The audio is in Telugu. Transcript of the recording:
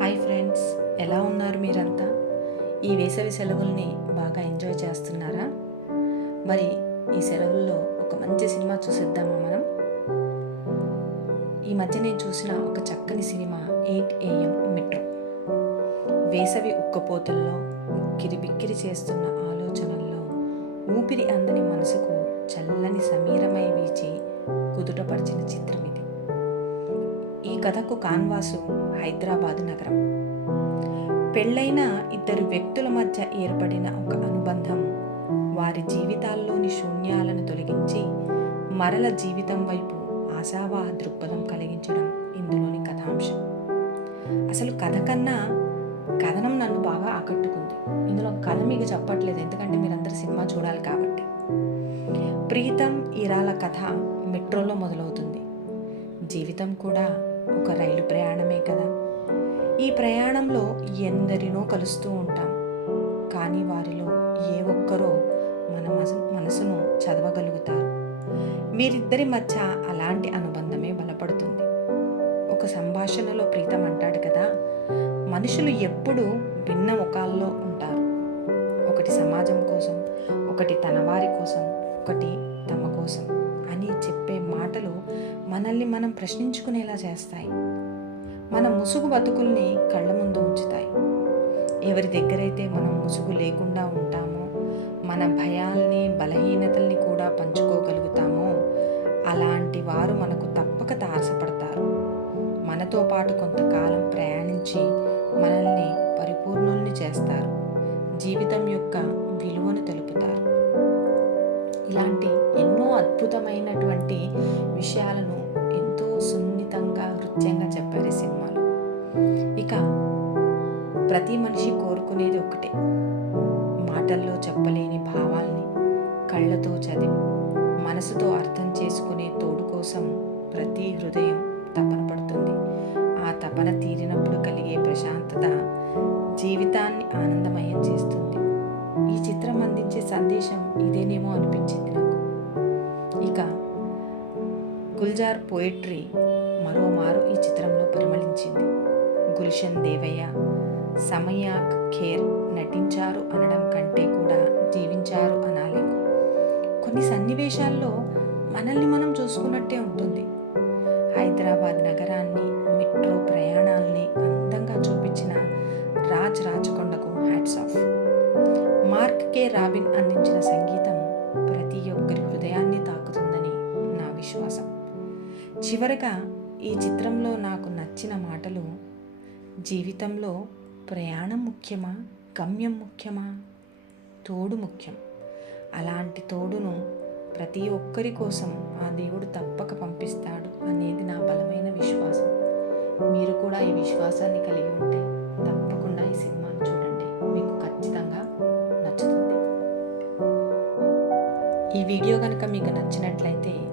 హాయ్ ఫ్రెండ్స్ ఎలా ఉన్నారు మీరంతా? ఈ వేసవి సెలవుల్ని బాగా ఎంజాయ్ చేస్తున్నారా? మరి ఈ సెలవుల్లో ఒక మంచి సినిమా చూసేద్దామా మనం? ఈ మధ్య నేను చూసిన ఒక చక్కని సినిమా ఎయిట్ ఏఎం మెట్రో. వేసవి ఉక్కపోతల్లో ఉక్కిరి బిక్కిరి చేస్తున్న ఆలోచనల్లో ఊపిరి అందని మనసుకు చల్లని సమీరమై వీచి కుదుటపరిచిన చిత్రం కథకు కాన్వాసు హైదరాబాదు నగరం. పెళ్ళైన ఇద్దరు వ్యక్తుల మధ్య ఏర్పడిన ఒక అనుబంధం. వారి జీవితాల్లోని శూన్యాలను తొలగించి మరల జీవితం వైపు ఆశావాహ దృక్పథం కలిగించడం ఇందులోని కథాంశం. అసలు కథ కన్నా కథనం నన్ను బాగా ఆకట్టుకుంది. ఇందులో కథ మీకు చెప్పట్లేదు ఎందుకంటే మీరందరూ సినిమా చూడాలి కాబట్టి. ప్రీతం ఈరాల కథ మెట్రోలో మొదలవుతుంది. జీవితం కూడా ఒక రైలు ప్రయాణమే కదా. ఈ ప్రయాణంలో ఎందరినో కలుస్తూ ఉంటాం. కానీ వారిలో ఏ ఒక్కరో మన మనసును చదవగలుగుతారు. వీరిద్దరి మధ్య అలాంటి అనుబంధమే బలపడుతుంది. ఒక సంభాషణలో ప్రీతం అంటాడు కదా మనుషులు ఎప్పుడూ భిన్న ముఖాల్లో ఉంటారు. ఒకటి సమాజం కోసం ఒకటి తన వారి కోసం ఒకటి తమ కోసం అని చెప్పే మాటలు మనల్ని మనం ప్రశ్నించుకునేలా చేస్తాయి. మన ముసుగు బతుకుల్ని కళ్ళ ముందు ఉంచుతాయి. ఎవరి దగ్గరైతే మనం ముసుగు లేకుండా ఉంటామో మన భయాల్ని బలహీనతల్ని కూడా పంచుకోగలుగుతామో అలాంటి వారు మనకు తప్పక తారసపడతారు. మనతో పాటు కొంతకాలం ప్రయాణించి మనల్ని పరిపూర్ణుల్ని చేస్తారు. జీవితం యొక్క విలువను తెలుపుతారు. ఇలాంటి అద్భుతమైనటువంటి విషయాలను ఎంతో సున్నితంగా నృత్యంగా చెప్పారు ఈ సినిమాలో. ఇక ప్రతి మనిషి కోరుకునేది ఒకటే. మాటల్లో చెప్పలేని భావాల్ని కళ్ళతో చదివి మనసుతో అర్థం చేసుకునే తోడు కోసం ప్రతి హృదయం తపన పడుతుంది. ఆ తపన తీరినప్పుడు కలిగే ప్రశాంతత జీవితాన్ని ఆనందమయం చేస్తుంది. ఈ చిత్రం అందించే సందేశం ఇదేనే గుల్జార్ పోయిట్రీ మరోమారు ఈ చిత్రంలో పరిమళించింది. గుల్షన్ దేవయ్య సమయాక్ ఖేర్ నటించారు అనడం కంటే కూడా జీవించారు అనాలేమో కొన్ని సన్నివేశాల్లో మనల్ని మనం చూసుకున్నట్టే ఉంటుంది. హైదరాబాద్ నగరాన్ని మెట్రో ప్రయాణాల్ని అందంగా చూపించిన రాజ్ రాచకొండకు హ్యాట్స్ ఆఫ్. మార్క్ కే రాబిన్ అందించిన సంగీతం చివరగా ఈ చిత్రంలో నాకు నచ్చిన మాటలు జీవితంలో ప్రయాణం ముఖ్యమా గమ్యం ముఖ్యమా? తోడు ముఖ్యం. అలాంటి తోడును ప్రతి ఒక్కరి కోసం ఆ దేవుడు తప్పక పంపిస్తాడు అనేది నా బలమైన విశ్వాసం. మీరు కూడా ఈ విశ్వాసాన్ని కలిగి ఉంటే తప్పకుండా ఈ సినిమాను చూడండి. మీకు ఖచ్చితంగా నచ్చుతుంది. ఈ వీడియో కనుక మీకు నచ్చినట్లయితే